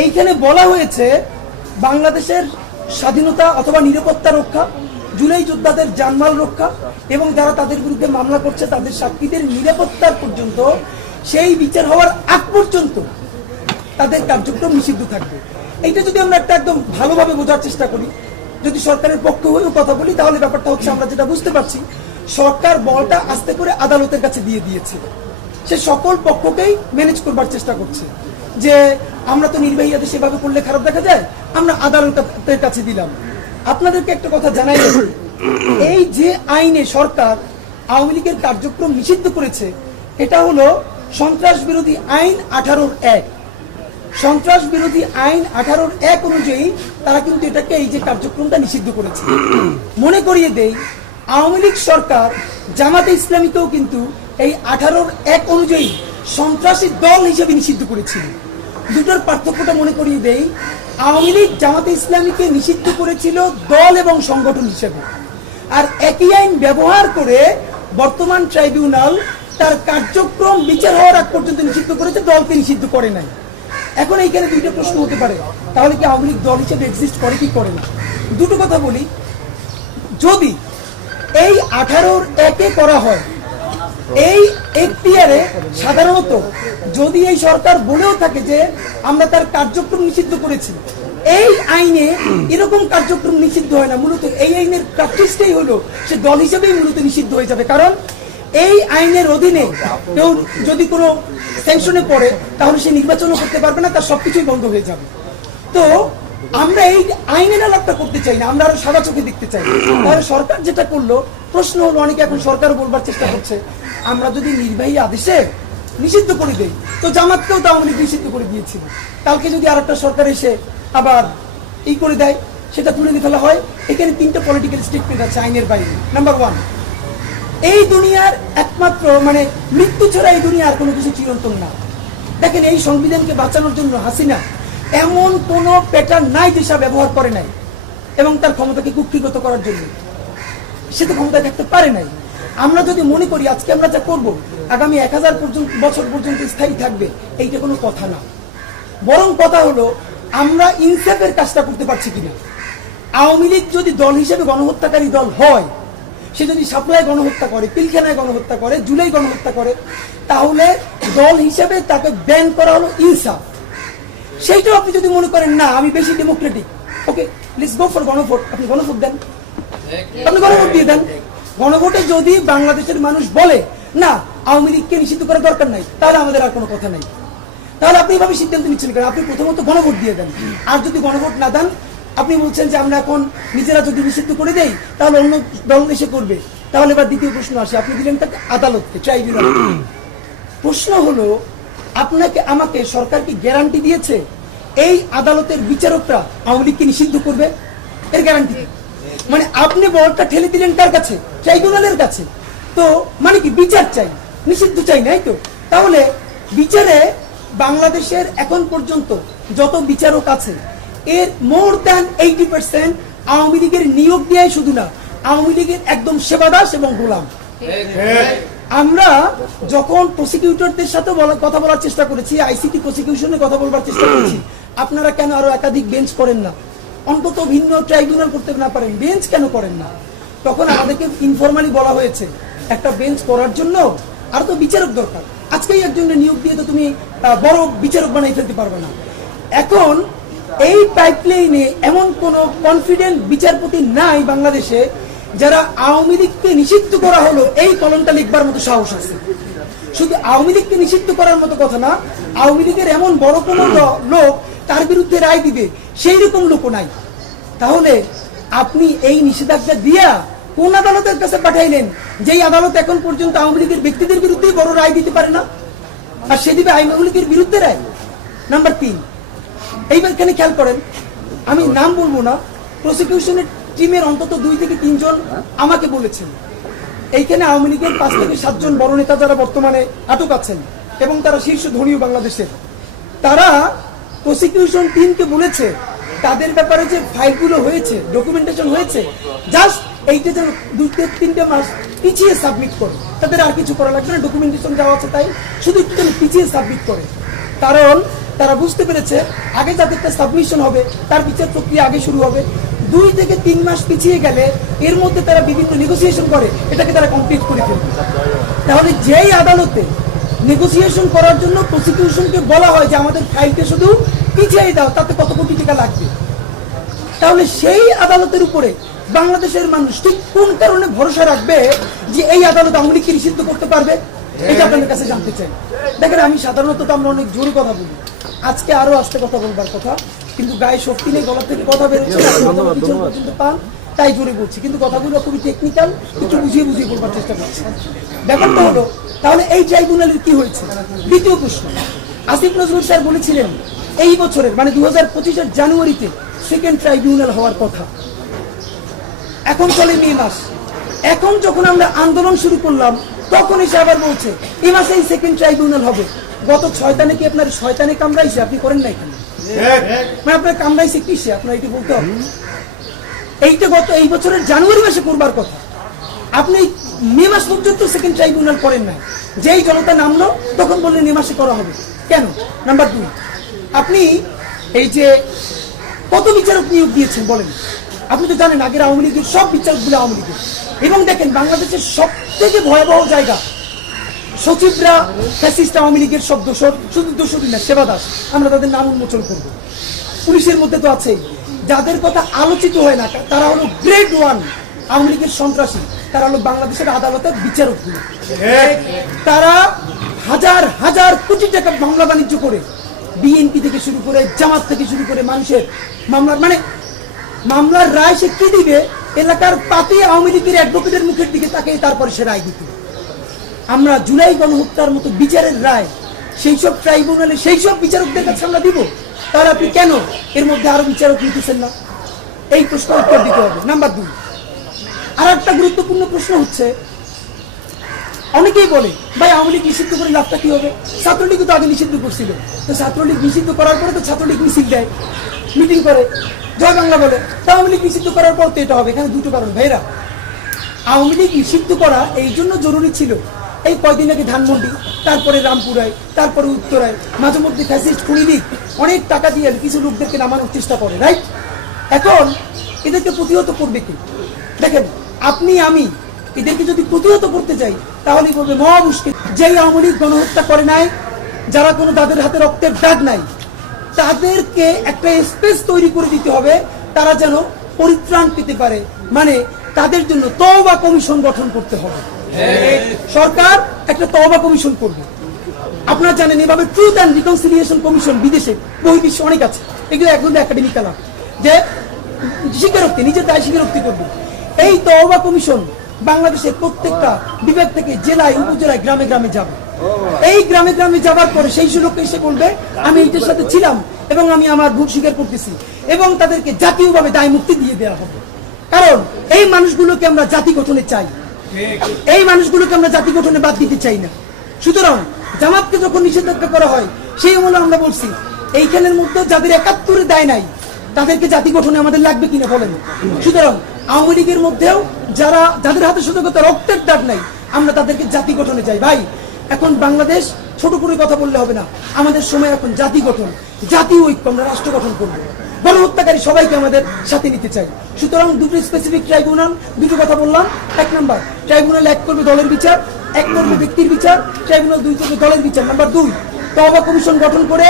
এইখানে বলা হয়েছে বাংলাদেশের স্বাধীনতা অথবা নিরাপত্তা রক্ষা, জুলাই যোদ্ধাদের জানমাল রক্ষা এবং যারা তাদের বিরুদ্ধে মামলা করছে তাদের সাক্ষীদের নিরাপত্তার পর্যন্ত সেই বিচার হওয়ার আগ পর্যন্ত তাদের কার্যক্রম নিষিদ্ধ থাকবে। এইটা যদি আমরা একটা একদম ভালোভাবে বোঝার চেষ্টা করি, যদি সরকারের পক্ষে হয়েও কথা বলি, তাহলে ব্যাপারটা হচ্ছে আমরা যেটা বুঝতে পারছি, সরকার বলটা আস্তে করে আদালতের কাছে দিয়ে দিয়েছে। সে সকল পক্ষকেই ম্যানেজ করবার চেষ্টা করছে। যে আমরা তো নির্বাহী আদেশ সেভাবে করলে খারাপ দেখা যায়, আমরা আদালতের কাছে দিলাম। আপনাদেরকে একটা কথা জানাই এই যে আইনে সরকার আওয়ামী লীগের কার্যক্রম নিষিদ্ধ করেছে, এটা হলো সন্ত্রাস বিরোধী আইন আঠারোর এক। সন্ত্রাস বিরোধী আইন আঠারোর এক অনুযায়ী তারা কিন্তু এটাকে এই যে কার্যক্রমটা নিষিদ্ধ করেছে। মনে করিয়ে দেই, আওয়ামী লীগ সরকার জামাতে ইসলামীকেও কিন্তু এই আঠারোর এক অনুযায়ী সন্ত্রাসী দল হিসেবে নিষিদ্ধ করেছিল। দুটোর পার্থক্যটা মনে করিয়ে দেই, আওয়ামী লীগ জামাতে ইসলামীকে নিষিদ্ধ করেছিল দল এবং সংগঠন হিসেবে। আর একই আইন ব্যবহার করে বর্তমান ট্রাইব্যুনাল তার কার্যক্রম বিচার হওয়ার আগ পর্যন্ত নিষিদ্ধ করেছে, দলকে নিষিদ্ধ করে নাই। এখন এইখানে দুইটা প্রশ্ন হতে পারে, তাহলে কি আওয়ামী লীগ দল হিসেবে এক্সিস্ট করে কি করে না? দুটো কথা বলি। যদি এই আঠারোর একে করা হয়, এই এখতিয়ারে সাধারণত যদি এই সরকার বলেও থাকে যে আমরা তার কার্যক্রম নিষিদ্ধ করেছি, এই আইনে এরকম কার্যক্রম নিষিদ্ধ হয় না। মূলত এই আইনের প্র্যাকটিসটাই হলো সে দল হিসেবেই মূলত নিষিদ্ধ হয়ে যাবে। কারণ এই আইনের অধীনে কেউ যদি কোনো স্যাংশনে পড়ে, তাহলে সে নির্বাচনও করতে পারবে না, তার সবকিছুই বন্ধ হয়ে যাবে। তো আমরা এই আইনের আলাপটা করতে চাই না, আমরা আরও সাদা চোখে দেখতে চাই। তাহলে সরকার যেটা করল প্রশ্ন হলো, অনেকে এখন সরকার বলবার চেষ্টা করছে, আমরা যদি নির্বাহী আদেশে নিষিদ্ধ করে দেই, তো জামাতকেও তো লীগ নিষিদ্ধ করে দিয়েছিল। কালকে যদি আর একটা সরকার এসে আবার এই করে দেয়, সেটা তুলে নিয়ে ফেলা হয়, এখানে তিনটা পলিটিক্যাল স্টেটমেন্ট আছে আইনের বাইরে। নাম্বার ওয়ান এই দুনিয়ার একমাত্র মানে মৃত্যু ছাড়া এই দুনিয়ার কোনো কিছু চিরন্তন না। দেখেন, এই সংবিধানকে বাঁচানোর জন্য হাসিনা এমন কোনো প্যাটার্ন নাই যেসব ব্যবহার করে নাই, এবং তার ক্ষমতাকে কুক্ষিগত করার জন্য। সে তো ক্ষমতায় থাকতে পারে নাই। আমরা যদি মনে করি আজকে আমরা যা করব, আগামী এক হাজার পর্যন্ত বছর পর্যন্ত স্থায়ী থাকবে, এইটা কোনো কথা না। বরং কথা হলো, আমরা ইনসাফের কাজটা করতে পারছি কিনা? আওয়ামী লীগ যদি দল হিসেবে গণহত্যাকারী দল হয়, সে যদি সাপ্লাই গণহত্যা করে, পিলখানায় গণহত্যা করে, জুলাই গণহত্যা করে, তাহলে দল হিসেবে তাকে ব্যান করা হলো ইনসাফ। সেইটাও আপনি যদি মনে করেন, না, আমি বেশি democratic. Okay please go for গণভোট। আপনি গণভোট দেন। আপনি গণভোট দিয়ে দেন। গণভোটে যদি বাংলাদেশের মানুষ বলে, না, আওয়ামী লীগকে নিষিদ্ধ করার দরকার নাই, তাহলে আমাদের আর কোনো কথা নাই। তাহলে আপনি সিদ্ধান্ত নিচ্ছেন কেন? আপনি প্রথমত গণভোট দিয়ে দেন। আর যদি গণভোট না দেন, আপনি বলছেন যে আমরা এখন নিজেরা যদি নিষিদ্ধ করে দেই, তাহলে অন্য দল এসে করবে। তাহলে এবার দ্বিতীয় প্রশ্ন আসে। আপনি দিলেন তাকে আদালতকে, ট্রাইব্যুনাল। প্রশ্ন হলো, আপনাকে, আমাকে সরকার কি গ্যারান্টি দিয়েছে? এই আদালতের বিচারকরা আওয়ামী লীগকে নিষিদ্ধ করবে? এর গ্যারান্টি মানে আপনি বলটা ঠেলে দিলেন কার কাছে? ট্রাইব্যুনালের কাছে। তো মানে কি বিচার চাই? নিষিদ্ধ চাই, নাই তো? তাহলে বিচারে বাংলাদেশের এখন পর্যন্ত যত বিচারক আছে, এর more than eighty percent Awami লীগের নিয়োগ দেয় শুধু না, আওয়ামী লীগের একদম সেবাদাস এবং গোলাম। আমরা যখন প্রসিকিউটরদের সাথে কথা বলার চেষ্টা করেছি আইসিটি প্রসিকিউশনে কথা বলবার চেষ্টা করেছি, আপনারা কেন আরও একাধিক বেঞ্চ করেন না? অন্তত ভিন্ন ট্রাইব্যুনাল করতে না পারেন, বেঞ্চ কেন করেন না? তখন আমাদেরকে ইনফরমালি বলা হয়েছে, একটা বেঞ্চ করার জন্য আর তো বিচারক দরকার। আজকেই একজনের নিয়োগ দিয়ে তো তুমি বড় বিচারক বানাই ফেলতে পারবে না। এখন এই পাইপলাইনে এমন কোন কনফিডেন্ট বিচারপতি নাই বাংলাদেশে যারা আওয়ামী লীগকে নিষিদ্ধ করা হলো, এই কলমটা লিখবার মতো সাহস আছে। শুধু আওয়ামী লীগকে নিষিদ্ধ করার মতো কথা না, আওয়ামী লীগের এমন বড় কোনো লোক তার বিরুদ্ধে রায় দিবে সেই রকম লোকও নাই। তাহলে আপনি এই নিষেধাজ্ঞা দিয়া কোন আদালতের কাছে পাঠাইলেন, যেই আদালত এখন পর্যন্ত আওয়ামী লীগের ব্যক্তিদের বিরুদ্ধে বড় রায় দিতে পারে না? আর সে দিবে আওয়ামী লীগের বিরুদ্ধে রায়? নাম্বার তিন। এইবার এখানে খেয়াল করেন, আমি নাম বলব না প্রসিকিউশনের টিমের অন্তত দুই থেকে তিনজন আমাকে বলেছেন। এইখানে আওয়ামী লীগের পাঁচ থেকে সাতজন বড় নেতা যারা বর্তমানে আটক আছেন, এবং তারা শীর্ষ ধনীয় বাংলাদেশের। তারা প্রসিকিউশন টিমকে বলেছে, তাদের ব্যাপারে যে ফাইলগুলো হয়েছে ডকুমেন্টেশন হয়েছে জাস্ট এইটা যেন থেকে তিনটে মাস পিছিয়ে সাবমিট করে। তাদের আর কিছু করা লাগবে না ডকুমেন্টেশন যাওয়া আছে তাই, শুধু একটু পিছিয়ে সাবমিট করে। কারণ তারা বুঝতে পেরেছে, আগে যাদেরটা সাবমিশন হবে, তার বিচার প্রক্রিয়া আগে শুরু হবে। দুই থেকে তিন মাস পিছিয়ে গেলে এর মধ্যে তারা বিভিন্ন নেগোসিয়েশন করে, এটাকে তারা কমপ্লিট করে ফেলবে। তাহলে যেই আদালতে নেগোসিয়েশন করার জন্য প্রসিকিউশনকে বলা হয় যে আমাদের ফাইলকে শুধু পিছিয়ে দাও তাতে কত কোটি টাকা লাগবে? তাহলে সেই আদালতের উপরে বাংলাদেশের মানুষ ঠিক কোন কারণে ভরসা রাখবে যে এই আদালত আওয়ামী লীগকে নিষিদ্ধ করতে পারবে? এটা আপনাদের কাছে জানতে চাই। দেখেন আমি সাধারণত তো আমরা অনেক জোরে কথা বলি। আজকে আরও আসতে কথা বলবার কথা কিন্তু গায়ে শক্তি নেই গলা থেকে কথা বেরোচ্ছে পর্যন্ত পান তাই জোরে বলছি। কিন্তু কথাগুলো খুবই টেকনিক্যাল একটু বুঝিয়ে বুঝিয়ে বলবার চেষ্টা করছি। ব্যাপারটা হলো তাহলে এই ট্রাইব্যুনালের কি হয়েছে? দ্বিতীয় প্রশ্ন। আসিফ নজরুল স্যার বলেছিলেন এই বছরের মানে দু হাজার পঁচিশের জানুয়ারিতে সেকেন্ড ট্রাইব্যুনাল হওয়ার কথা। এখন চলে মে মাস। এখন যখন আমরা আন্দোলন শুরু করলাম তখন এসে আবার বলছে এই মাসে এই সেকেন্ড ট্রাইব্যুনাল হবে। গত ছয়তানে কি আপনার শয়তানে কামড়াইছে? আপনি করেন না এখানে মানে আপনার কামড়াইছে কিসে? আপনার এটি বলতে হবে। এইটা গত এই বছরের জানুয়ারি মাসে করবার কথা। আপনি মে মাস পর্যন্ত সেকেন্ড ট্রাইব্যুনাল করেন না যেই জনতা নামলো, তখন বললেন মে মাসে করা হবে। কেন? নাম্বার দুই, আপনি এই যে কত বিচারক নিয়োগ দিয়েছেন বলেন, আপনি তো জানেন আগের আওয়ামী লীগের সব বিচারকগুলো আওয়ামী লীগের। এবং দেখেন বাংলাদেশের সব থেকে ভয়াবহ জায়গা, সচিবরা ফ্যাসিস্ট আওয়ামী লীগের সব দোষর, শুধু দোষরই না সেবা দাস আমরা তাদের নাম উন্মোচন করব। পুলিশের মধ্যে তো আছেই। যাদের কথা আলোচিত হয় না, তারা হলো গ্রেড ওয়ান আওয়ামী লীগের সন্ত্রাসী। তারা হলো বাংলাদেশের আদালতের বিচারকগুলো তারা হাজার হাজার কোটি টাকা মামলা বাণিজ্য করে বিএনপি থেকে শুরু করে জামাত থেকে শুরু করে মানুষের মামলার মানে মামলার রায় সে কি দিবে? এলাকার পাতি আওয়ামী লীগের অ্যাডভোকেটের মুখের দিকে তাকে তারপরে সে রায় দিতে আমরা জুলাই গণহত্যার মতো বিচারের রায় সেই সব ট্রাইব্যুনালে সেই সব বিচারকদের কাছে আমরা দিব। তাহলে আপনি কেন এর মধ্যে আরও বিচারক নিতেছেন না? এই প্রশ্ন উত্তর দিতে হবে। নাম্বার দুই। আর একটা গুরুত্বপূর্ণ প্রশ্ন হচ্ছে, অনেকেই বলে, ভাই, আওয়ামী লীগ নিষিদ্ধ করে লাভটা কি হবে? ছাত্রলীগ তো আগে নিষিদ্ধ করছিল। তো ছাত্রলীগ নিষিদ্ধ করার পরে তো ছাত্রলীগ মিছিল দেয়, মিটিং করে, জয় বাংলা বলে। তা আওয়ামী লীগ নিষিদ্ধ করার পর তো এটা হবে, এখানে দুটো কারণ ভাইরা আওয়ামী লীগ নিষিদ্ধ করা এই জন্য জরুরি ছিল। এই কয়দিন আগে ধানমন্ডি, তারপরে রামপুরায়, তারপরে উত্তরায়, মাঝে মধ্যে ফ্যাসিস্ট খুনি লীগ, অনেক টাকা দিয়ে কিছু লোকদেরকে নামানোর চেষ্টা করে, রাইট? এখন এদেরকে প্রতিহত করবে কি? দেখেন, আপনি, আমি এদেরকে যদি প্রতিহত করতে চাই, তাহলে বলবে, মহা মুশকিল। যেই আওয়ামী লীগ গণহত্যা করে নাই, যারা কোনো তাদের হাতে রক্তের দাগ নাই, তাদেরকে একটা স্পেস তৈরি করে দিতে হবে, তারা যেন পরিত্রাণ পেতে পারে। মানে তাদের জন্য তওবা কমিশন গঠন করতে হবে। সরকার একটা তওবা কমিশন করবে। আপনারা জানেন, এভাবে ট্রুথ অ্যান্ড রিকনসিলিয়েশন কমিশন বিদেশে বহির্বিশ্বে অনেক আছে। এগুলো এখন একাডেমিক কালাম যে স্বীকারোক্তি নিজের দায় স্বীকারোক্তি করবে। এই তওবা কমিশন। বাংলাদেশের প্রত্যেকটা বিভাগ থেকে জেলায়, উপজেলায়, গ্রামে গ্রামে যাবে। এই গ্রামে গ্রামে যাবার পরে সেই সুযোগ এসে বলবে, আমি এইটার সাথে ছিলাম এবং আমি আমার ভুল স্বীকার করতেছি এবং তাদেরকে জাতীয়ভাবে দায় মুক্তি দিয়ে দেওয়া হবে। কারণ এই মানুষগুলোকে আমরা জাতি গঠনে চাই। এই মানুষগুলোকে আমরা জাতি গঠনে বাদ দিতে চাই না। সুতরাং জামাতকে যখন নিষেধাজ্ঞা করা হয়, সেই আমলে আমরা বলছি, এইখানের মধ্যে যাদের একাত্তরে দায় নাই, তাদেরকে জাতি গঠনে আমাদের লাগবে কিনা বলেন? সুতরাং আওয়ামী লীগের মধ্যেও যারা যাদের হাতে সুযোগতা রক্তের দাগ নাই, আমরা তাদেরকে জাতি গঠনে চাই। ভাই, এখন বাংলাদেশ ছোট করে কথা বললে হবে না। আমাদের সময় এখন জাতি গঠন, জাতি ঐক্য আমরা রাষ্ট্র গঠন করব। গণহত্যাকারী সবাইকে আমাদের সাথে নিতে চাই। সুতরাং দুটো স্পেসিফিক ট্রাইব্যুনাল দুটো কথা বললাম। এক নাম্বার ট্রাইব্যুনাল এক করবে দলের বিচার, এক করবে ব্যক্তির বিচার ট্রাইব্যুনাল দুই করবে দলের বিচার। নাম্বার দুই তবা কমিশন গঠন করে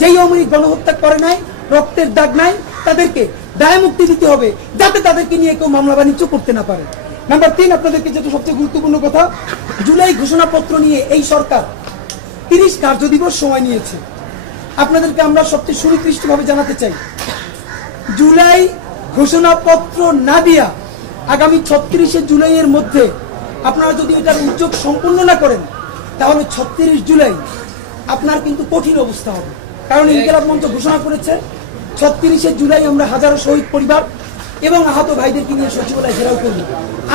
যেই আওয়ামী গণহত্যা করে নাই, রক্তের দাগ নাই, তাদেরকে দায় মুক্তি দিতে হবে যাতে তাদেরকে নিয়ে কেউ মামলা বাণিজ্য করতে না পারে। নাম্বার তিন, আপনাদেরকে যেটা সবচেয়ে গুরুত্বপূর্ণ কথা, জুলাই ঘোষণাপত্র নিয়ে এই সরকার তিরিশ কার্য দিবস সময় নিয়েছে। আপনাদেরকে আমরা সবচেয়ে সুনির্দিষ্টভাবে জানাতে চাই, জুলাই ঘোষণাপত্র না দিয়া আগামী ছত্রিশে জুলাইয়ের মধ্যে আপনারা যদি এটার উদ্যোগ সম্পূর্ণ না করেন, তাহলে ছত্রিশ জুলাই আপনার কিন্তু কঠিন অবস্থা হবে। কারণ ইনকেলাব মঞ্চ ঘোষণা করেছে ছত্রিশে জুলাই আমরা হাজারো শহীদ পরিবার এবং আহত ভাইদেরকে নিয়ে সচিবালয় ঘেরাও করব।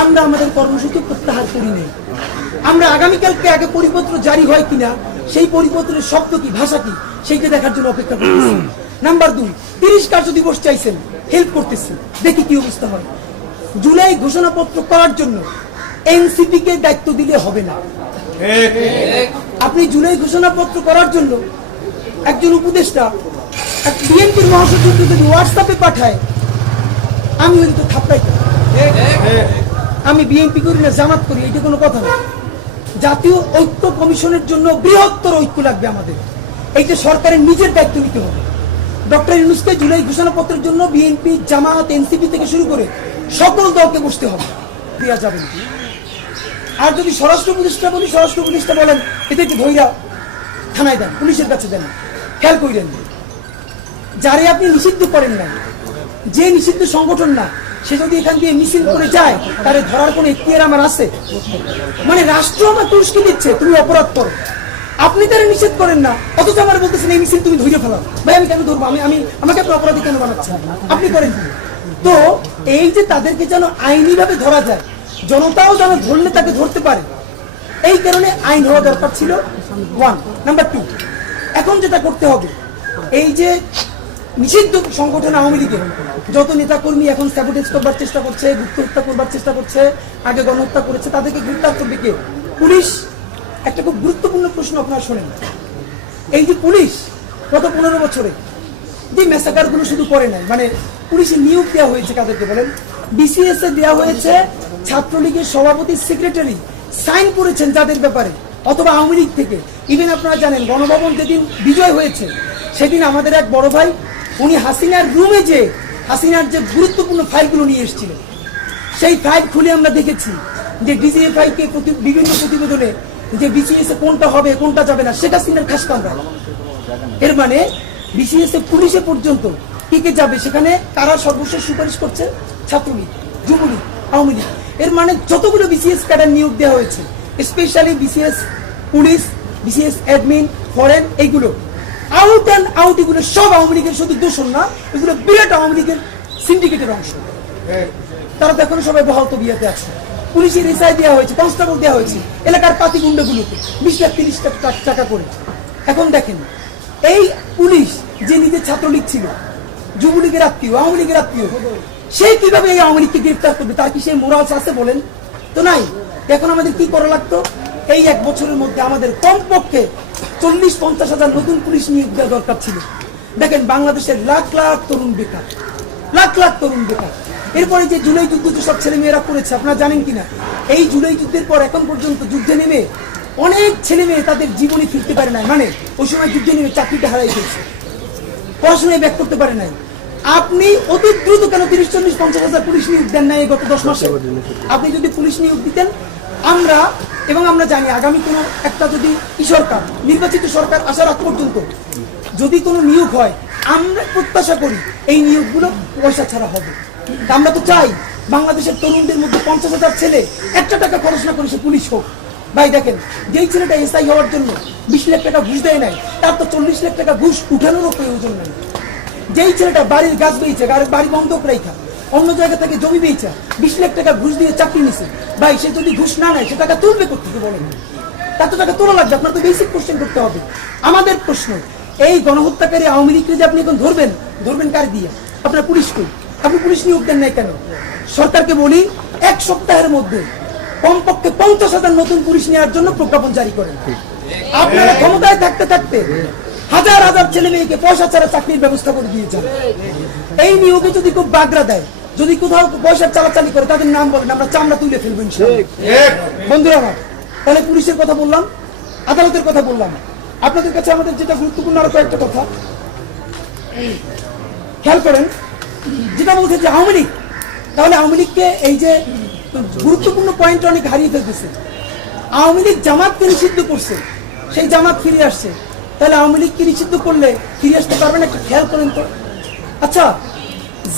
আমরা আমাদের কর্মসূচি প্রত্যাহার করি নেই। আমরা আগামীকালকে আগে পরিপত্র জারি হয় কিনা সেই পরিপত্রের শব্দ কি ভাষা কি সেইটা দেখার জন্য অপেক্ষা করতেছি। নাম্বার দুই তিরিশ কার্য দিবস চাইছেন হেল্প করতেছি। দেখি কি অবস্থা হয়। জুলাই ঘোষণাপত্র করার জন্য এনসিপি কে দায়িত্ব দিলে হবে না। আপনি জুলাই ঘোষণাপত্র করার জন্য একজন উপদেষ্টা বিএনপির মহাসচিবকে যদি হোয়াটসঅ্যাপে পাঠায়, আমি আমি বিএনপি করি না, জামাত করি, এটা কোনো কথা না। জাতীয় ঐক্য কমিশনের জন্য বৃহত্তর ঐক্য লাগবে আমাদের। সরকারের নিজের দায়িত্ব নিতে হবে। ডক্টর ইউনুসকে জুলাই ঘোষণাপত্রের জন্য বিএনপি, জামাত, এনসিপি থেকে শুরু করে সকল দলকে বসতে হবে। দেওয়া যাবে আর যদি স্বরাষ্ট্র উপদেষ্টা বলি, স্বরাষ্ট্র উপদেষ্টা বলেন, এদেরকে ধৈরা থানায় দেন, পুলিশের কাছে দেন, খেয়াল করিলেন যারে আপনি নিষিদ্ধ করেন না যে নিষিদ্ধ সংগঠন না, সে যদি এখান দিয়ে মিছিল করে যায়, তারে ধরার কোনো এখতিয়ার আমার আছে? মানে রাষ্ট্র আমার তুরস্কি দিচ্ছে, তুমি অপরাধ করো। আপনি তারা নিষেধ করেন না, অথচ আমার বলতেছেন, এই মিছিল তুমি ধরে ফেলাও। ভাই, আমি কেন ধরবো? আমি আমি আমাকে আপনি অপরাধী কেন বানাচ্ছেন? আপনি করেন তো এই যে তাদেরকে যেন আইনি ভাবে ধরা যায়, জনতাও যেন ধরলে তাকে ধরতে পারে, এই কারণে আইন হওয়া দরকার ছিল। ওয়ান নাম্বার টু এখন যেটা করতে হবে, এই যে নিষিদ্ধ সংগঠন আওয়ামী লীগের। যত নেতা কর্মী এখন স্যাবোটেজ করবার চেষ্টা করছে, গুপ্ত হত্যা করবার চেষ্টা করছে, আগে গণহত্যা করেছে, তাদেরকে গ্রেফতার করবে কে? পুলিশ? একটা খুব গুরুত্বপূর্ণ প্রশ্ন আপনারা শোনেন। এই যে পুলিশ, গত পনেরো বছরে যে মেসাকারগুলো শুধু করে নাই মানে পুলিশে নিয়োগ দেওয়া হয়েছে কাদেরকে বলেন? বিসিএস এ দেওয়া হয়েছে ছাত্রলীগের সভাপতি সেক্রেটারি সাইন করেছেন যাদের ব্যাপারে, অথবা আওয়ামী লীগ থেকে। ইভেন আপনারা জানেন, গণভবন যেদিন বিজয় হয়েছে, সেদিন আমাদের এক বড় ভাই উনি হাসিনার রুমে যে, হাসিনার যে গুরুত্বপূর্ণ ফাইলগুলো নিয়ে এসেছিলেন সেই ফাইল খুলে আমরা দেখেছি যে ডিজিএফআই কে প্রতি- বিভিন্ন প্রতিবেদনে যে বিসিএস এ কোনটা হবে, কোনটা যাবে না, সেটা সিনের খাস কামরা এর মানে বিসিএস এ পুলিশে পর্যন্ত কে কে যাবে, সেখানে কারা সর্বশেষ সুপারিশ করছে? ছাত্রলীগ, যুবলীগ, আওয়ামী লীগ। এর মানে যতগুলো বিসিএস ক্যাডার নিয়োগ দেওয়া হয়েছে specially BCS police BCS admin foreign এইগুলো আউট অ্যান্ড আউট এগুলো সব আওয়ামী লীগের শুধু দূষণ না, এগুলো বিরাট আওয়ামী লীগের সিন্ডিকেটের অংশ। তারা তো এখনও সবাই বহাল বিয়াতে আছে। পুলিশের রেসাই দেওয়া হয়েছে কনস্টেবল দেওয়া হয়েছে। এলাকার পাতি গুন্ডাগুলোকে বিশ লাখ তিরিশ লাখ টাকা করে। এখন দেখেন, এই পুলিশ যে নিজের ছাত্রলীগ ছিল, যুবলীগের আত্মীয়, আওয়ামী লীগের আত্মীয়, সে কীভাবে এই আওয়ামী লীগকে গ্রেফতার করবে? তার কি সেই মোরালস আছে বলেন? তো নাই। এখন আমাদের কি করা লাগতো? এই এক বছরের মধ্যে আমাদের কমপক্ষে চল্লিশ, পঞ্চাশ হাজার নতুন পুলিশ নিয়োগ দেওয়া দরকার ছিল। দেখেন, বাংলাদেশের লাখ লাখ তরুণ বেকার। লাখ লাখ তরুণ বেকার। এরপরে যে জুলাই যুদ্ধ যে সব ছেলে মেয়েরা করেছে, আপনারা জানেন কিনা? এই জুলাই যুদ্ধের পর এখন পর্যন্ত যুদ্ধে নেমে অনেক ছেলে মেয়ে তাদের জীবনে ফিরতে পারে নাই। মানে ওই সময় যুদ্ধে নেমে চাকরিটা হারাই ফেলছে। পড়াশোনায় ব্যাক করতে পারে নাই। আপনি অতি দ্রুত কেন তিরিশ, চল্লিশ, পঞ্চাশ হাজার পুলিশ নিয়োগ দেন নাই গত দশ মাসে? আপনি যদি পুলিশ নিয়োগ দিতেন, আমরা এবং আমরা জানি আগামী কোনো একটা যদি ই সরকার, নির্বাচিত সরকার আসার আগ পর্যন্ত যদি কোনো নিয়োগ হয়, আমরা প্রত্যাশা করি এই নিয়োগগুলো পয়সা ছাড়া হবে। আমরা তো চাই বাংলাদেশের তরুণদের মধ্যে পঞ্চাশ হাজার ছেলে একটা টাকা খরচ না করে সে পুলিশ হোক। ভাই, দেখেন, যেই ছেলেটা এসআই হওয়ার জন্য বিশ লাখ টাকা ঘুষ দেয় নাই, তার তো চল্লিশ লাখ টাকা ঘুষ উঠানোরও প্রয়োজন নেই। যেই ছেলেটা বাড়ির গাছ বেয়েছে বাড়ি বন্ধক রেখা অন্য জায়গা থেকে জমি বেয়েছে বিশ লাখ টাকা ঘুষ দিয়ে চাকরি নিছে। ভাই, সে যদি ঘুষ না নেয়, সে টাকা তুলবে করতে বলেন তার তো টাকা তোলা লাগবে, আপনার তো বেসিক কোশ্চেন করতে হবে। আমাদের প্রশ্ন, এই গণহত্যাকারী আওয়ামী লীগকে যে আপনি এখন ধরবেন ধরবেন কার দিয়ে? আপনার পুলিশ কই? আপনি পুলিশ নিয়োগ দেন নাই কেন? সরকারকে বলি, এক সপ্তাহের মধ্যে কমপক্ষে পঞ্চাশ হাজার নতুন পুলিশ নেওয়ার জন্য প্রজ্ঞাপন জারি করেন। আপনারা ক্ষমতায় থাকতে থাকতে হাজার হাজার ছেলে মেয়েকে পয়সা ছাড়া চাকরির ব্যবস্থা করে দিয়েছেন। এই নিয়োগে যদি খুব বাগড়া দেয় যদি কোথাও পয়সা চালাচালি করে তাদের নাম বলেন আমরা চামড়া তুলে ফেলব বন্ধুরা আমার তাহলে পুলিশের কথা বললাম আদালতের কথা বললাম। আপনাদের কাছে আমাদের যেটা গুরুত্বপূর্ণ আরও কয়েকটা কথা। খেয়াল করেন যেটা বলছে যে আওয়ামী লীগ তাহলে আওয়ামী লীগকে এই যে গুরুত্বপূর্ণ পয়েন্ট অনেক হারিয়ে ফেলতেছে। আওয়ামী লীগ জামাতকে নিষিদ্ধ করছে সেই জামাত ফিরে আসছে। তাহলে আওয়ামী লীগকে নিষিদ্ধ করলে ফিরে আসতে পারবে না একটু খেয়াল করেন তো। আচ্ছা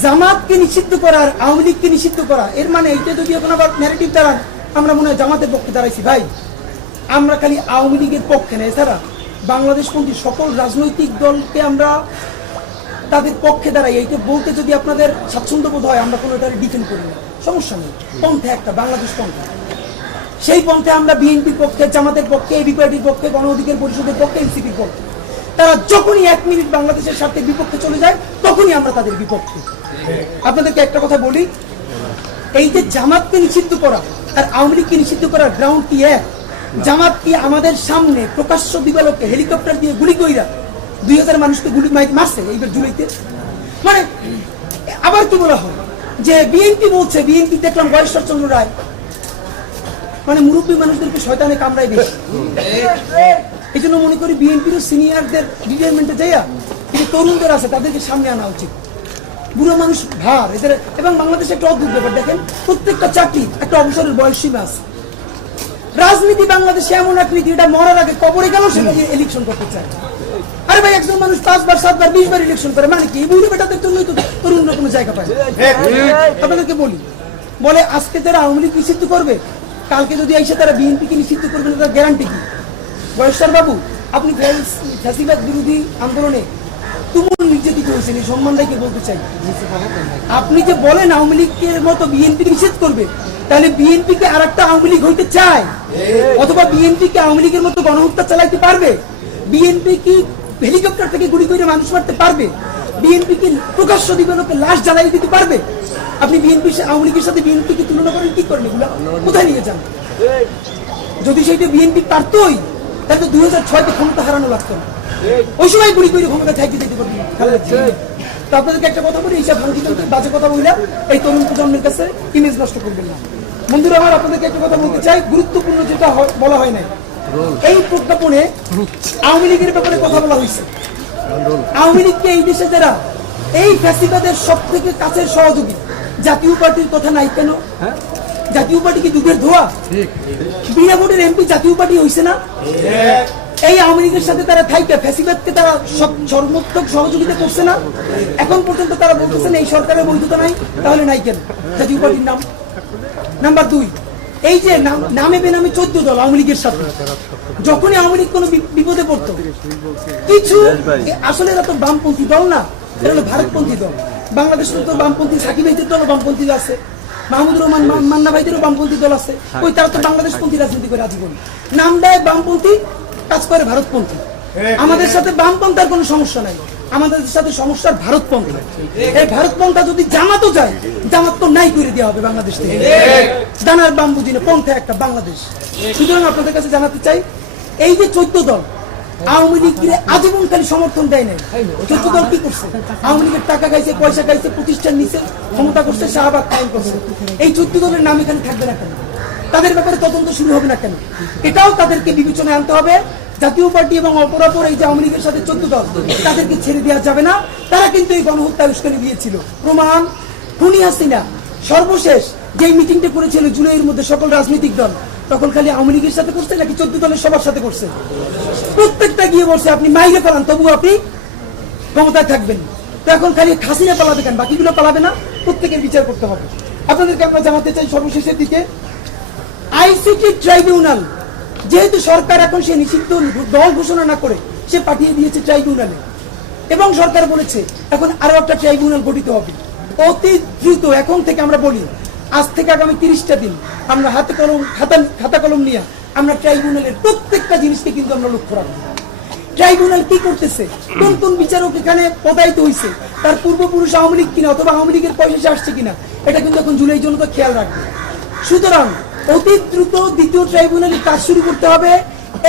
জামাতকে নিষিদ্ধ করার, আওয়ামী লীগকে নিষিদ্ধ করা, এর মানে এইটা যদি এখন আবার ন্যারেটিভ দাঁড়ান আমরা মনে হয় জামাতের পক্ষে দাঁড়াইছি ভাই। আমরা খালি আওয়ামী লীগের পক্ষে না, এছাড়া বাংলাদেশ বাংলাদেশপন্থী সকল রাজনৈতিক দলকে আমরা তাদের পক্ষে দাঁড়াই। এইটা বলতে যদি আপনাদের স্বাচ্ছন্দ্য বোধ হয়, আমরা কোনো এটার ডিফেন্ড করি না। সমস্যা নেই। পন্থা একটা, বাংলাদেশ পন্থা। সেই পন্থে আমরা বিএনপির পক্ষে, জামাতের পক্ষে এবি পার্টির পক্ষে গণ অধিকার পরিষদের পক্ষে এনসিপির পক্ষে। তারা যখনই এক মিনিট বাংলাদেশের স্বার্থে বিপক্ষে চলে যায়, তখনই আমরা তাদের বিপক্ষে। আপনাদেরকে একটা কথা বলি, এই যে জামাতকে নিষিদ্ধ করা আর আওয়ামী লীগকে নিষিদ্ধ করার গ্রাউন্ড কি এক? জামাত কি আমাদের সামনে প্রকাশ্য দিবালোকে হেলিকপ্টার দিয়ে গুলি কইরা দুই হাজার মানুষকে গুলি মারছে এইবার জুলাইতে? মানে আবার কি বলা হয়? যে বিএনপি বলছে, বিএনপি দেখলাম বয়েশ্বর চন্দ্র রায়। মানে মুরব্বী মানুষদেরকে শয়তানে কামড়ায় বেশি। এই জন্য মনে করি বিএনপির সিনিয়রদের রিটায়ারমেন্টে যাইয়া কিন্তু তরুণদের আছে তাদেরকে সামনে আনা উচিত। বুড়ো মানুষ ভার এদের এবং বাংলাদেশে একটা অদ্ভুত ব্যাপার দেখেন প্রত্যেকটা চাকরি একটা অবসরের বয়স সীমা আছে। রাজনীতি বাংলাদেশে এমন এক নীতি এটা মরার আগে কবরে গেল সেটা ইলেকশন করতে চায়। আরে ভাই একজন মানুষ পাঁচবার সাতবার বিশ বার ইলেকশন করে মানে কি? বুড়ো বেটাদের জন্যই তো তরুণরা কোনো জায়গা পায় আপনাদেরকে বলি বলে আজকে যারা আওয়ামী লীগ নিষিদ্ধ করবে কালকে যদি এসে তারা বিএনপিকে নিষিদ্ধ করবে না তার গ্যারান্টি কি? বয়স্কার বাবু, আপনি ফ্যাস- ফ্যাসিবাদ বিরোধী আন্দোলনে তুমুল নির্যাতিত হয়েছেন, এই সম্মান রেখে বলতে চাই? আপনি যে বলেন আওয়ামী লীগের মতো বিএনপি নিষেধ করবে, তাহলে বিএনপি কে আর একটা আওয়ামী লীগ হইতে চায়? অথবা বিএনপি কে আওয়ামী লীগের মতো গণহত্যা চালাইতে পারবে? বিএনপি কি হেলিকপ্টার থেকে গুলি করে মানুষ মারতে পারবে? বিএনপি কি প্রকাশ্য দিবালোকে লাশ জ্বালাই দিতে পারবে? আপনি বিএনপি আওয়ামী লীগের সাথে বিএনপি কি তুলনা করেন, কি করেন এগুলো কোথায় নিয়ে যান? যদি সেইটা বিএনপি পারতই তাহলে তো দুই হাজার ছয়তে ক্ষমতা হারানো লাগতো না। ওই সময় গুলি করে ক্ষমতা থাকতে যেতে পারবি তো আপনাদেরকে একটা কথা বলি এইসব ভাঙতি বাজে কথা বললাম, এই তরুণ প্রজন্মের কাছে ইমেজ নষ্ট করবেন না। বন্ধুরা, আমার আপনাদেরকে একটা কথা বলতে চাই, গুরুত্বপূর্ণ যেটা বলা হয় না এই প্রজ্ঞাপনে আওয়ামী লীগের ব্যাপারে কথা বলা হয়েছে। আওয়ামী লীগকে এই দেশে যারা, এই ফ্যাসিবাদের সব থেকে কাছের সহযোগী, জাতীয় পার্টির কথা নাই কেন? জাতীয় পার্টি কি দুধের ধোয়া? বিনা ভোটের এমপি জাতীয় পার্টি হইছে না? এই আওয়ামী লীগের সাথে তারা থাইকে ফ্যাসিবাদকে তারা সব সর্বোত্তক সহযোগিতা করছে না? এখন পর্যন্ত তারা বলতেছেন এই সরকারের বৈধতা নাই তাহলে নাই কেন? জাতীয় পার্টির নাম? নাম্বার দুই এই যে নাম- নামে বেনামে চোদ্দ দল আওয়ামী লীগের সাথে যখনই আওয়ামী লীগ কোনো বিপদে পড়তো কিছু আসলে এরা তো বামপন্থী দল না এরা হলো ভারতপন্থী দল। বাংলাদেশে তো বামপন্থী সাকিব দল বামপন্থী আছে। মাহমুদুর রহমান মান্না ভাইদেরও বামপন্থী দল আছে। ওই তারা তো বাংলাদেশপন্থী রাজনীতি করে আজীবন। নাম দেয় বামপন্থী কাজ করে ভারতপন্থী। আমাদের সাথে বামপন্থার কোনো সমস্যা নাই। আমাদের সাথে সমস্যা ভারতপন্থী। এই ভারতপন্থা যদি জামাতও যায় জামাত তো নাই করে দেওয়া হবে বাংলাদেশ থেকে। জানার বাম বুঝি না পন্থা একটা বাংলাদেশ। সুতরাং আপনাদের কাছে জানাতে চাই এই যে চোদ্দ দল আওয়ামী লীগকে আজীবন খালি সমর্থন দেয় নাই। চোদ্দ দল কি করছে? আওয়ামী লীগের টাকা খাইছে, পয়সা খাইছে, প্রতিষ্ঠান নিছে, ক্ষমতা করছে, শাহবাগ কায়েম করছে। এই চোদ্দ দলের নাম এখানে থাকবে না কেন? তাদের ব্যাপারে তদন্ত শুরু হবে না কেন? এটাও তাদেরকে বিবেচনায় আনতে হবে। জাতীয় পার্টি এবং অপরাপর এই যে আওয়ামী লীগের সাথে চোদ্দ দল, তাদেরকে ছেড়ে দেওয়া যাবে না। তারা কিন্তু এই গণহত্যা উস্কানি দিয়েছিল। প্রমাণ, খুনি হাসিনা, সর্বশেষ যে মিটিংটা করেছিল জুলাইয়ের মধ্যে সকল রাজনৈতিক দল তখন খালি আওয়ামী লীগের সাথে করছে নাকি চোদ্দ দলের সবার সাথে করছে? প্রত্যেকটা গিয়ে বলছে, আপনি মাইরে পালান তবু আপনি ক্ষমতায় থাকবেন। তো এখন খালি হাসিনা পালাবে কেন? বাকিগুলো পালাবে না, প্রত্যেকের বিচার করতে হবে। আপনাদেরকে আমরা জানাতে চাই সর্বশেষের দিকে, আইসিটি ট্রাইব্যুনাল, যেহেতু সরকার এখন সে নিষিদ্ধ দল ঘোষণা না করে, সে পাঠিয়ে দিয়েছে ট্রাইব্যুনালে। এবং সরকার বলেছে, এখন আরও একটা ট্রাইব্যুনাল গঠিত হবে। অতি দ্রুত, এখন থেকে আমরা বলি আজ থেকে আগামী তিরিশটা দিন আমরা হাতে কলম খাতা কলম নিয়ে আমরা ট্রাইব্যুনালের প্রত্যেকটা জিনিসকে কিন্তু আমরা লক্ষ্য রাখব। ট্রাইব্যুনাল কি করতেছে? কোন কোন বিচারক এখানে পদায়িত হয়েছে তার পূর্বপুরুষ আওয়ামী লীগ কিনা অথবা আওয়ামী লীগের পয়সা আসছে কিনা, এটা কিন্তু এখন জুলাই জনতা খেয়াল রাখবে। সুতরাং অতি দ্রুত দ্বিতীয় ট্রাইব্যুনালের কাজ শুরু করতে হবে,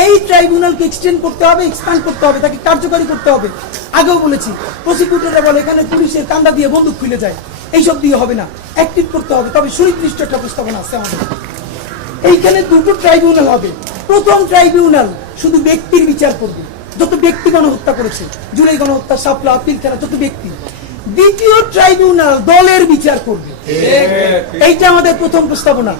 এই ট্রাইব্যুনালকে এক্সটেন্ড করতে হবে এক্সপ্যান্ড করতে হবে, তাকে কার্যকরী করতে হবে। আগেও বলেছি প্রসিকিউটররা বলে, এখানে পুলিশের কান্দা দিয়ে বন্দুক খুলে যায়। এইসব দিয়ে হবে না। অ্যাক্টিভ করতে হবে তবে সুনির্দিষ্ট একটা প্রস্তাবনা আছে আমাদের। এইখানে দুটো ট্রাইব্যুনাল হবে। প্রথম ট্রাইব্যুনাল শুধু ব্যক্তির বিচার করবে যত ব্যক্তি গণহত্যা করেছে জুলাই গণহত্যা সাপলা পিলখানা যত ব্যক্তি। দ্বিতীয় ট্রাইব্যুনাল দলের বিচার করবে। এইটা আমাদের প্রথম প্রস্তাবনা।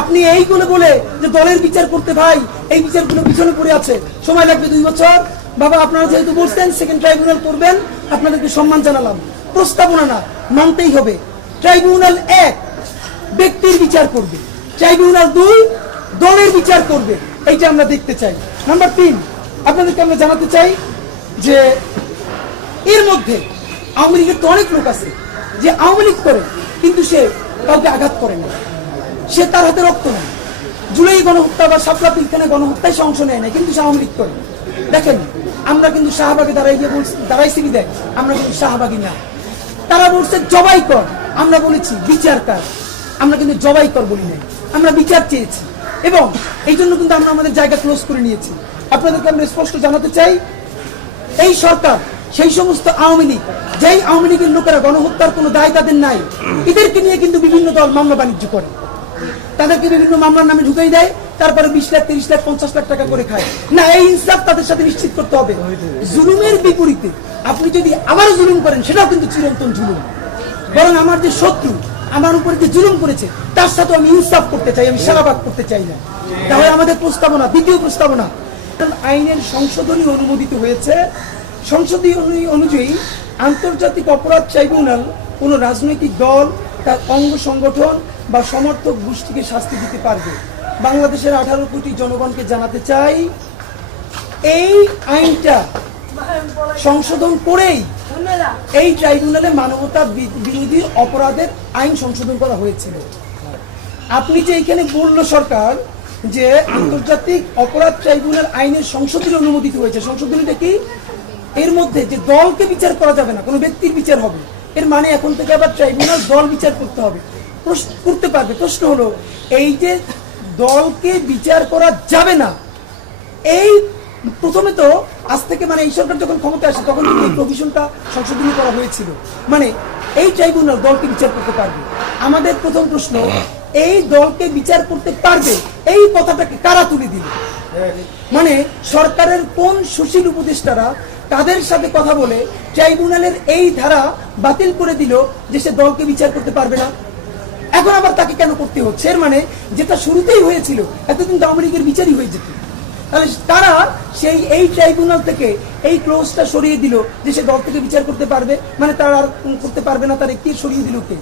আপনি এইগুলো বলে যে দলের বিচার করতে ভাই এই বিচারগুলো পিছনে পড়ে আছে সময় লাগবে দুই বছর। বাবা আপনারা যেহেতু বলছেন সেকেন্ড ট্রাইব্যুনাল করবেন আপনাদেরকে সম্মান জানালাম। প্রস্তাবনা না, মানতেই হবে। ট্রাইব্যুনাল এক, ব্যক্তির বিচার করবে। ট্রাইব্যুনাল দুই, দলের বিচার করবে। এইটা আমরা দেখতে চাই। নাম্বার তিন, আপনাদেরকে আমরা জানাতে চাই যে এর মধ্যে আওয়ামী লীগের তো অনেক লোক আছে যে আওয়ামী লীগ করে, কিন্তু সে কাউকে আঘাত করে না। সে তার হাতে রক্ত নেয়। জুলাই গণহত্যা বা সাপলা পিলখানে গণহত্যায় সে অংশ নেয় না, কিন্তু সে আওয়ামী লীগ করে। দেখেন, আমরা কিন্তু শাহবাগে দাঁড়াই গিয়ে বলছি, দাঁড়াইছি কি দেখ আমরা কিন্তু শাহবাগী না। তারা বলছে, জবাই কর। আমরা বলেছি, বিচার কার। আমরা কিন্তু জবাই কর বলি নাই। আমরা বিচার চেয়েছি। এবং এই জন্য কিন্তু আমরা আমাদের জায়গা ক্লোজ করে নিয়েছি। আপনাদেরকে আমরা স্পষ্ট জানাতে চাই, এই সরকার, সেই সমস্ত আওয়ামী লীগ, যেই আওয়ামী লীগের লোকেরা গণহত্যার কোনো দায় তাদের নাই। এদেরকে নিয়ে কিন্তু বিভিন্ন দল মামলা বাণিজ্য করে। তাদেরকে বিভিন্ন মামলার নামে ঢুকাই দেয়, তারপরে বিশ লাখ, তিরিশ লাখ, পঞ্চাশ লাখ টাকা করে খায়। না, এই ইনসাফ তাদের সাথে নিশ্চিত করতে হবে। জুলুমের বিপরীতে আপনি যদি আবার জুলুম করেন, সেটাও কিন্তু চিরন্তন জুলুম। বরং আমার যে শত্রু, আমার উপরে যে জুলুম করেছে, তার সাথে আমি ইনসাফ করতে চাই, আমি সারাবাদ করতে চাই না। তাহলে আমাদের প্রস্তাবনা, দ্বিতীয় প্রস্তাবনা। আইনের সংশোধনী অনুমোদিত হয়েছে। সংশোধনী অনু- অনুযায়ী আন্তর্জাতিক অপরাধ ট্রাইব্যুনাল, কোনো রাজনৈতিক দল, তার অঙ্গ সংগঠন বা সমর্থক গোষ্ঠীকে শাস্তি দিতে পারবে। বাংলাদেশের আঠারো কোটি জনগণকে জানাতে চাই, এই আইনটা সংশোধন করেই এই ট্রাইব্যুনালে মানবতা বিরোধী অপরাধের আইন সংশোধন করা হয়েছিল। আপনি যে এখানে বলল সরকার যে আন্তর্জাতিক অপরাধ ট্রাইব্যুনাল আইনের সংশোধনী অনুমোদিত হয়েছে, সংশোধনীটা কি? এর মধ্যে যে দলকে বিচার করা যাবে না, কোনো ব্যক্তির বিচার হবে। এর মানে এখন থেকে আবার ট্রাইব্যুনাল দল বিচার করতে হবে। করতে পারবে। প্রশ্ন হলো, এই যে দলকে বিচার করা যাবে না, এই প্রথমে তো আজ থেকে মানে এই সরকার যখন ক্ষমতা আসে, তখন কিন্তু এই প্রভিশনটা সংশোধনী করা হয়েছিল। মানে এই ট্রাইব্যুনাল দলকে বিচার করতে পারবে। আমাদের প্রথম প্রশ্ন, এই দলকে বিচার করতে পারবে, এই কথাটাকে কারা তুলে দিল মানে সরকারের কোন সুশীল উপদেষ্টারা তাদের সাথে কথা বলে ট্রাইব্যুনালের এই ধারা বাতিল করে দিল যে সে দলকে বিচার করতে পারবে না? এখন আবার তাকে কেন করতে হচ্ছে? এর মানে যেটা শুরুতেই হয়েছিল, এতদিন তো আওয়ামী লীগের বিচারই হয়ে যেত। তাহলে তারা সেই এই ট্রাইব্যুনাল থেকে এই ক্লোজটা সরিয়ে দিল যে সে দল থেকে বিচার করতে পারবে মানে তারা আর করতে পারবে না, তারা কে সরিয়ে দিল কে?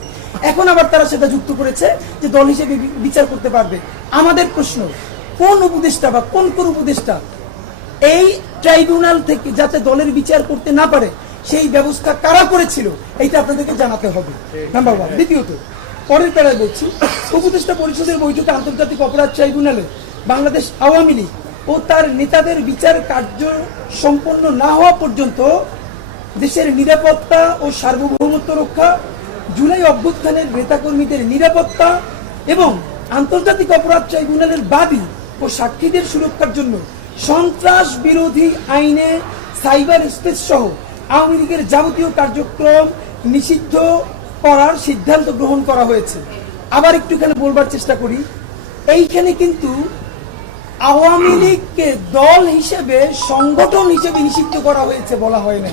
এখন আবার তারা সেটা যুক্ত করেছে যে দল হিসেবে বিচার করতে পারবে। আমাদের প্রশ্ন, কোন উপদেষ্টা বা কোন কোন উপদেষ্টা এই ট্রাইব্যুনাল থেকে যাতে দলের বিচার করতে না পারে, সেই ব্যবস্থা কারা করেছিল, এইটা আপনাদেরকে জানাতে হবে। নাম্বার ওয়ান দ্বিতীয়ত পরের প্যারায় বলছি, উপদেষ্টা পরিষদের বৈঠকে আন্তর্জাতিক অপরাধ ট্রাইব্যুনালে বাংলাদেশ আওয়ামী লীগ ও তার নেতাদের বিচার কার্য সম্পন্ন না হওয়া পর্যন্ত দেশের নিরাপত্তা ও সার্বভৌমত্ব রক্ষা, জুলাই অভ্যুত্থানের নেতাকর্মীদের নিরাপত্তা এবং আন্তর্জাতিক অপরাধ ট্রাইব্যুনালের বাদী ও সাক্ষীদের সুরক্ষার জন্য সন্ত্রাস বিরোধী আইনে সাইবার স্পেস সহ আওয়ামী লীগের যাবতীয় কার্যক্রম নিষিদ্ধ করার সিদ্ধান্ত গ্রহণ করা হয়েছে। আবার একটুখানি বলবার চেষ্টা করি। এইখানে কিন্তু আওয়ামী লীগকে দল হিসেবে সংগঠন হিসেবে নিষিদ্ধ করা হয়েছে বলা হয় না